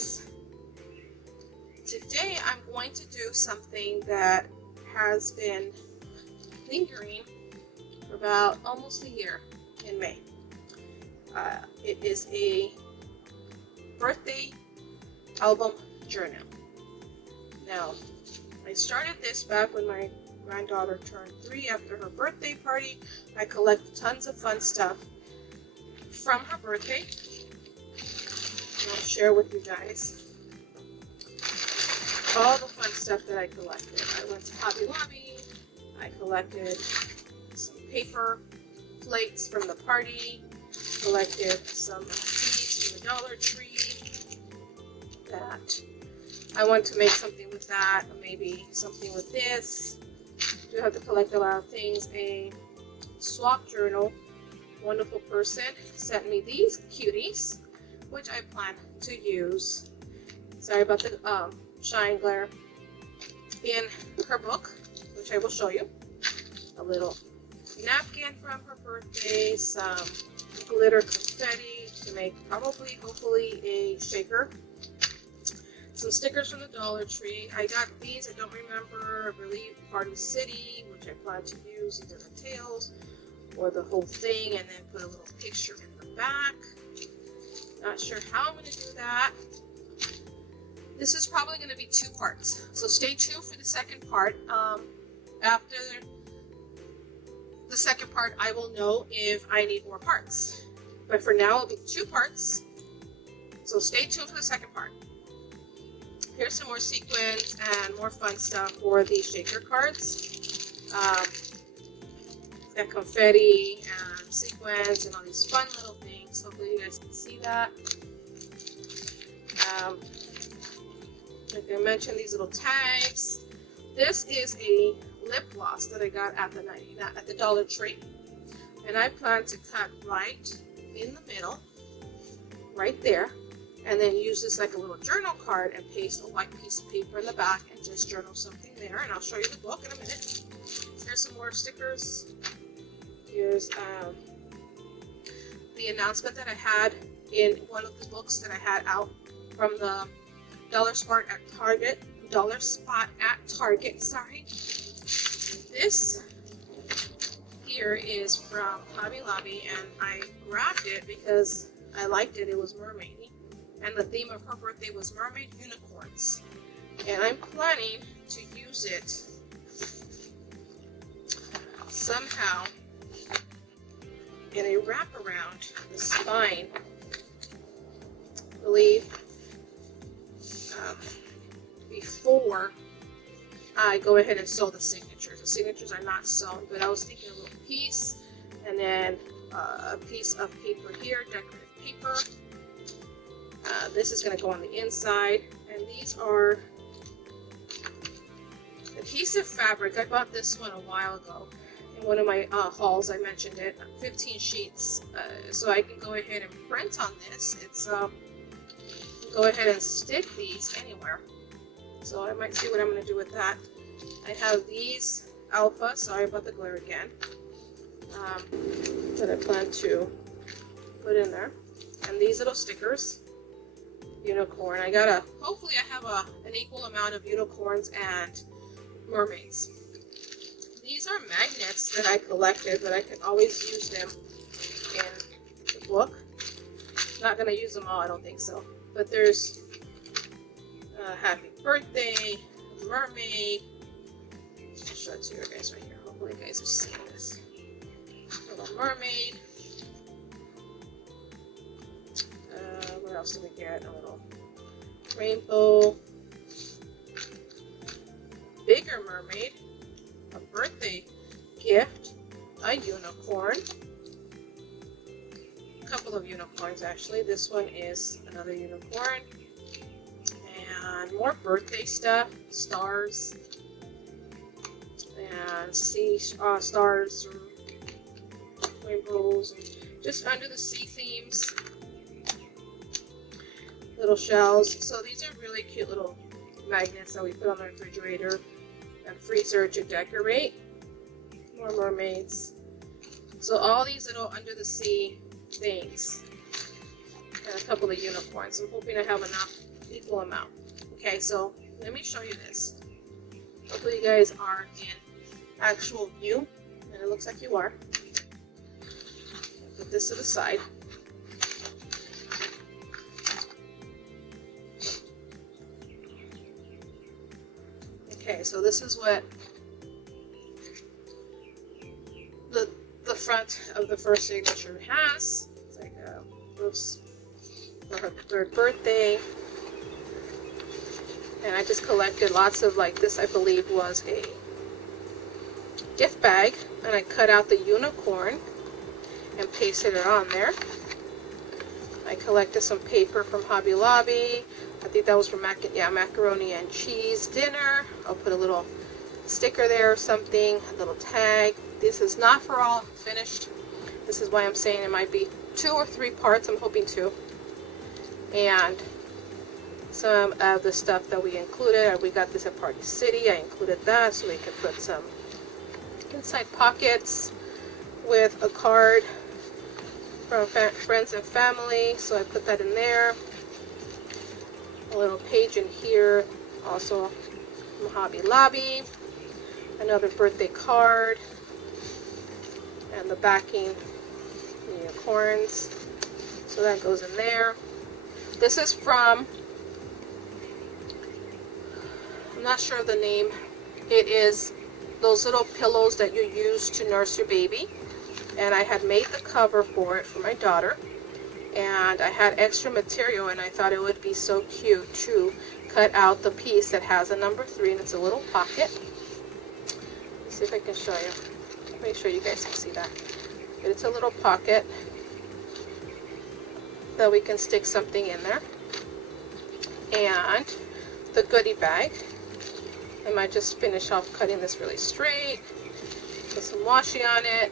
guys. Today I'm going to do something that has been lingering for about almost a year in May. It is a birthday album journal. Now, I started this back when my granddaughter turned 3 after her birthday party. I collected tons of fun stuff from her birthday. And I'll share with you guys all the fun stuff that I collected. I went to Hobby Lobby. I collected some paper plates from the party. Collected some beads from the Dollar Tree. That I want to make something with that, or maybe something with this. I do have to collect a lot of things. A swap journal. Wonderful person sent me these cuties, which I plan to use. Sorry about the shine glare. In her book, which I will show you, a little napkin from her birthday, some glitter confetti to make probably, hopefully, a shaker. Some stickers from the Dollar Tree. I got these, I don't remember, I believe Party City, which I plan to use either the tails or the whole thing, and then put a little picture in the back. Not sure how I'm going to do that. This is probably going to be 2 parts, so stay tuned for the second part. After the second part, I will know if I need more parts. But for now, it'll be 2 parts, so stay tuned for the second part. Here's some more sequins and more fun stuff for the shaker cards. It's got confetti and sequins and all these fun little things. Hopefully you guys can see that. Like I mentioned, these little tags. This is a lip gloss that I got at the Dollar Tree, and I plan to cut right in the middle, right there, and then use this like a little journal card and paste a white piece of paper in the back and just journal something there. And I'll show you the book in a minute. Here's some more stickers. Here's the announcement that I had in one of the books that I had out from the Dollar Spot at Target, sorry. This here is from Hobby Lobby, and I grabbed it because I liked it. It was mermaid, and the theme of her birthday was mermaid unicorns. And I'm planning to use it somehow in a wraparound the spine, I believe, before I go ahead and sew the signatures. The signatures are not sewn, but I was thinking a little piece, and then a piece of paper here, decorative paper. This is going to go on the inside, and these are adhesive fabric. I bought this one a while ago in one of my hauls. I mentioned it. 15 sheets, so I can go ahead and print on this. It's go ahead and stick these anywhere. So I might see what I'm going to do with that. I have these alpha, sorry about the glare again, that I plan to put in there. And these little stickers, unicorn. Hopefully I have an equal amount of unicorns and mermaids. These are magnets that I collected, but I can always use them in the book. Not going to use them all, I don't think so. But there's happy birthday, mermaid. I'll show it to you guys right here. Hopefully you guys are seeing this. Little mermaid. What else did we get? A little rainbow. Bigger mermaid. A birthday gift. A unicorn. A couple of unicorns actually. This one is another unicorn. And more birthday stuff, stars, and sea stars, rainbows, and just under the sea themes, little shells. So these are really cute little magnets that we put on the refrigerator and freezer to decorate. More mermaids. So all these little under the sea things, and a couple of unicorns. I'm hoping I have enough equal amount. Okay, so let me show you this. Hopefully you guys are in actual view, and it looks like you are. Put this to the side. Okay, so this is what the front of the first signature has. It's like, oops, for her 3rd birthday. And I just collected lots of, like, this I believe was a gift bag, and I cut out the unicorn and pasted it on there. I collected some paper from Hobby Lobby. I think that was from macaroni and cheese dinner. I'll put a little sticker there or something, a little tag. This is not for all finished. This is why I'm saying it might be 2 or 3 parts. I'm hoping 2. And some of the stuff that we included. We got this at Party City. I included that so we could put some inside pockets with a card from friends and family. So I put that in there. A little page in here, also from Hobby Lobby. Another birthday card. And the backing unicorns. So that goes in there. This is from, I'm not sure of the name. It is those little pillows that you use to nurse your baby. And I had made the cover for it for my daughter. And I had extra material, and I thought it would be so cute to cut out the piece that has a number 3, and it's a little pocket. Let's see if I can show you. Make sure you guys can see that. But it's a little pocket that we can stick something in there. And the goodie bag. I might just finish off cutting this really straight. Put some washi on it.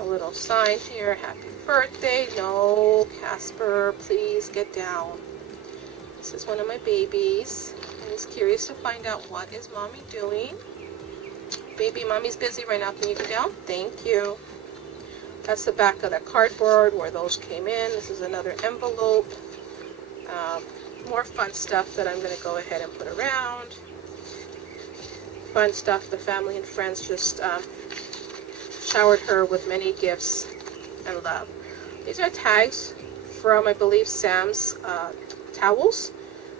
A little sign here. Happy birthday. No, Casper, please get down. This is one of my babies. I was curious to find out what is mommy doing. Baby, mommy's busy right now. Can you get down? Thank you. That's the back of the cardboard where those came in. This is another envelope. More fun stuff that I'm going to go ahead and put around. Fun stuff. The family and friends just showered her with many gifts and love. These are tags from, I believe, Sam's towels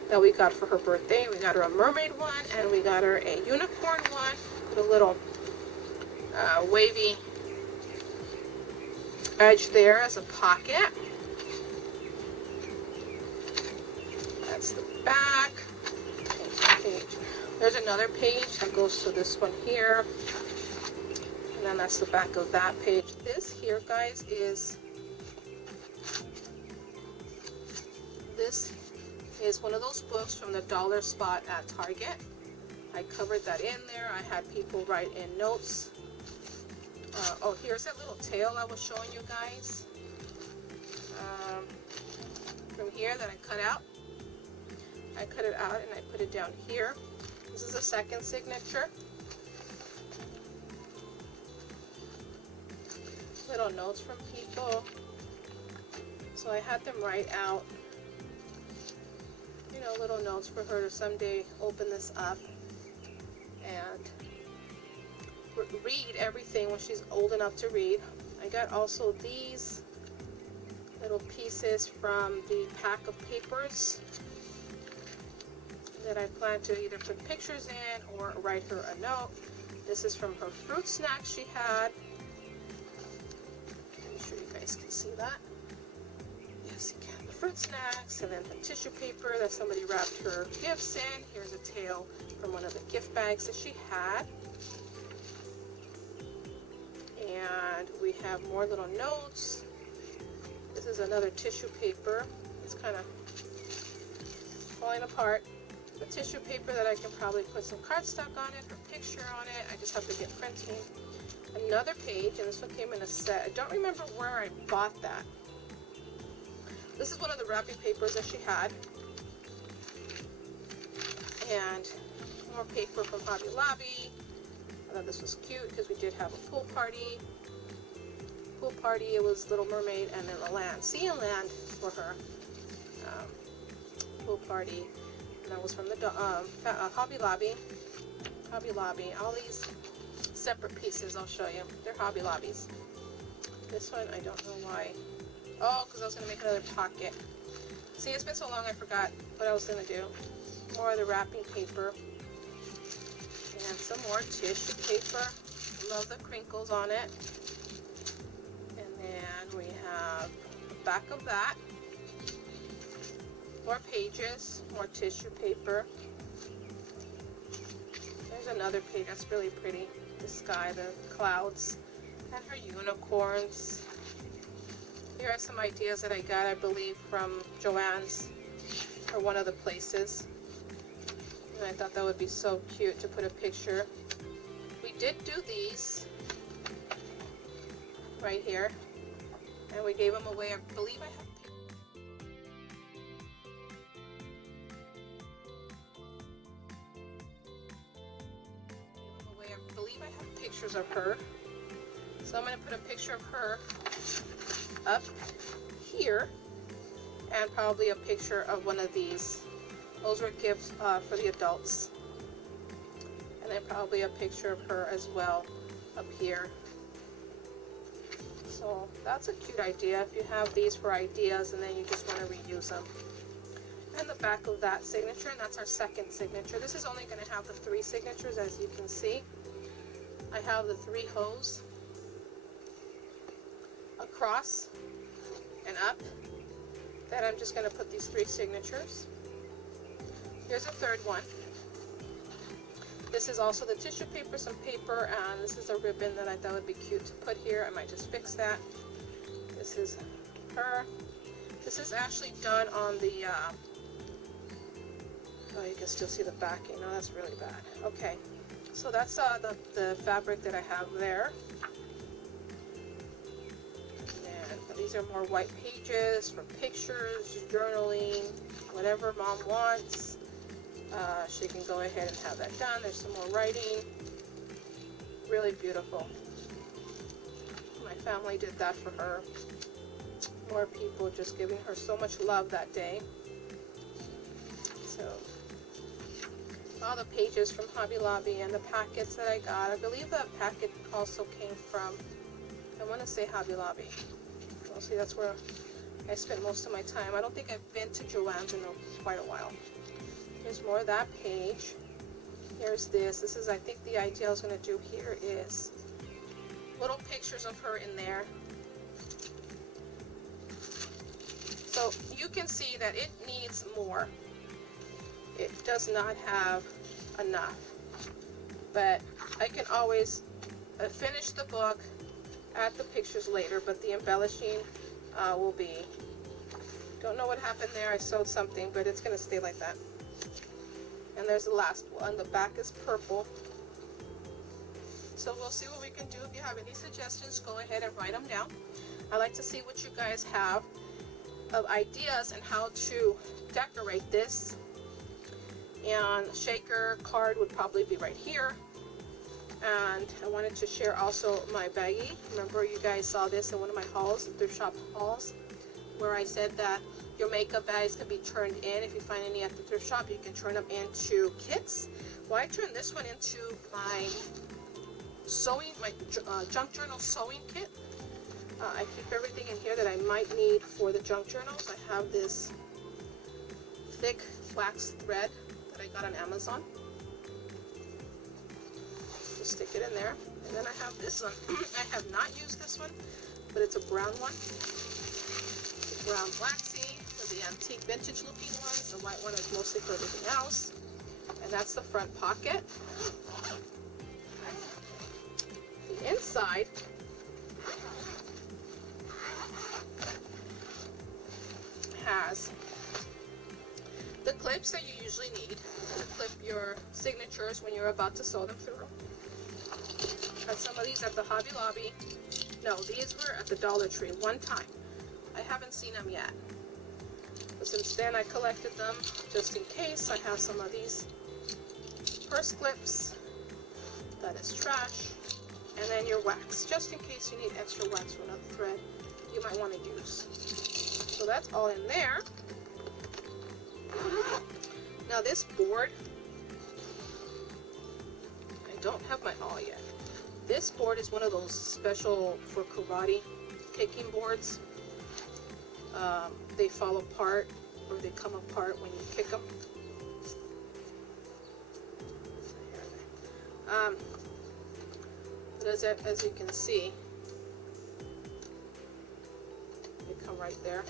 that we got for her birthday. We got her a mermaid one, and we got her a unicorn one with a little wavy edge there as a pocket. That's the back. There's another page that goes to this one here. And then that's the back of that page. This here, guys, is one of those books from the dollar spot at Target. I covered that in there. I had people write in notes. Oh, here's that little tail I was showing you guys. From here that I cut out. I cut it out and I put it down here. This is a second signature. Little notes from people. So I had them write out, you know, little notes for her to someday open this up and read everything when she's old enough to read. I got also these little pieces from the pack of papers that I plan to either put pictures in or write her a note. This is from her fruit snacks she had. I'm sure you guys can see that. Yes, you can. The fruit snacks, and then the tissue paper that somebody wrapped her gifts in. Here's a tail from one of the gift bags that she had. And we have more little notes. This is another tissue paper. It's kind of falling apart. The tissue paper that I can probably put some cardstock on it, or picture on it. I just have to get printing. Another page, and this one came in a set. I don't remember where I bought that. This is one of the wrapping papers that she had. And more paper from Hobby Lobby. I thought this was cute because we did have a pool party. It was Little Mermaid and then the land, sea and land for her. pool party. And that was from the Hobby Lobby. Hobby Lobby. All these separate pieces I'll show you. They're Hobby Lobbies. This one, I don't know why. Oh, because I was going to make another pocket. See, it's been so long I forgot what I was going to do. More of the wrapping paper. And some more tissue paper. Love the crinkles on it. And then we have the back of that. More pages, more tissue paper. There's another page that's really pretty. The sky, the clouds, and her unicorns. Here are some ideas that I got, I believe, from Joann's or one of the places. And I thought that would be so cute to put a picture. We did do these right here, and we gave them away. I believe I have pictures of her. So I'm going to put a picture of her up here, and probably a picture of one of these. Those were gifts for the adults. And then probably a picture of her as well up here. So that's a cute idea if you have these for ideas and then you just want to reuse them. And the back of that signature, and that's our second signature. This is only going to have the 3 signatures, as you can see. I have the 3 hose across and up. Then I'm just going to put these 3 signatures. Here's a third one. This is also the tissue paper, some paper, and this is a ribbon that I thought would be cute to put here. I might just fix that. This is her. This is actually done on the, oh, you can still see the backing. Oh, that's really bad. Okay. So that's the fabric that I have there. And these are more white pages for pictures, journaling, whatever mom wants. She can go ahead and have that done. There's some more writing. Really beautiful. My family did that for her. More people just giving her so much love that day. So all the pages from Hobby Lobby and the packets that I got. I believe that packet also came from, I want to say Hobby Lobby. Well, see, that's where I spent most of my time. I don't think I've been to Joann's in quite a while. Here's more of that page. Here's this. This is, I think, the idea I was going to do here is little pictures of her in there. So you can see that it needs more. It does not have enough. But I can always finish the book, add the pictures later, but the embellishing will be. Don't know what happened there. I sewed something, but it's going to stay like that. And there's the last one. The back is purple. So we'll see what we can do. If you have any suggestions, go ahead and write them down. I like to see what you guys have of ideas and how to decorate this. And shaker card would probably be right here. And I wanted to share also my baggie. Remember, you guys saw this in one of my hauls, thrift shop hauls, where I said that your makeup bags can be turned in. If you find any at the thrift shop, you can turn them into kits. Well, I turned this one into my sewing, my junk journal sewing kit. I keep everything in here that I might need for the junk journals. I have this thick wax thread that I got on Amazon. Just stick it in there. And then I have this one. I have not used this one, but it's a brown one. The brown waxy. The antique vintage looking ones. The white one is mostly for everything else. And that's the front pocket. The inside has the clips that you usually need to clip your signatures when you're about to sew them through. Got some of these at the Hobby Lobby. No, these were at the Dollar Tree one time. I haven't seen them yet. But since then I collected them just in case. I have some of these purse clips. That is trash. And then your wax, just in case you need extra wax for another thread you might want to use. So that's all in there. Now this board, I don't have my awl yet. This board is one of those special for karate kicking boards. They fall apart or they come apart when you kick them. But as you can see, they come right there.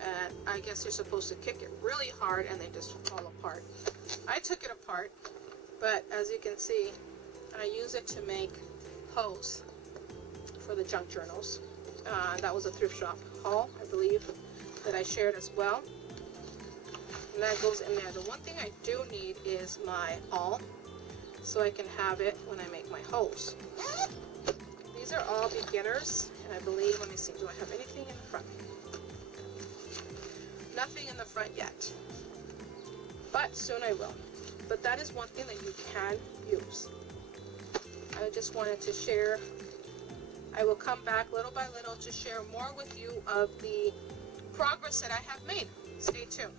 And I guess you're supposed to kick it really hard and they just fall apart. I took it apart, but as you can see, I use it to make hose for the junk journals. That was a thrift shop haul, I believe, that I shared as well. And that goes in there. The one thing I do need is my awl, so I can have it when I make my hose. These are all beginners, and I believe, let me see, do I have anything in the front? Nothing in the front yet, but soon I will. But that is one thing that you can use. I just wanted to share. I will come back little by little to share more with you of the progress that I have made. Stay tuned.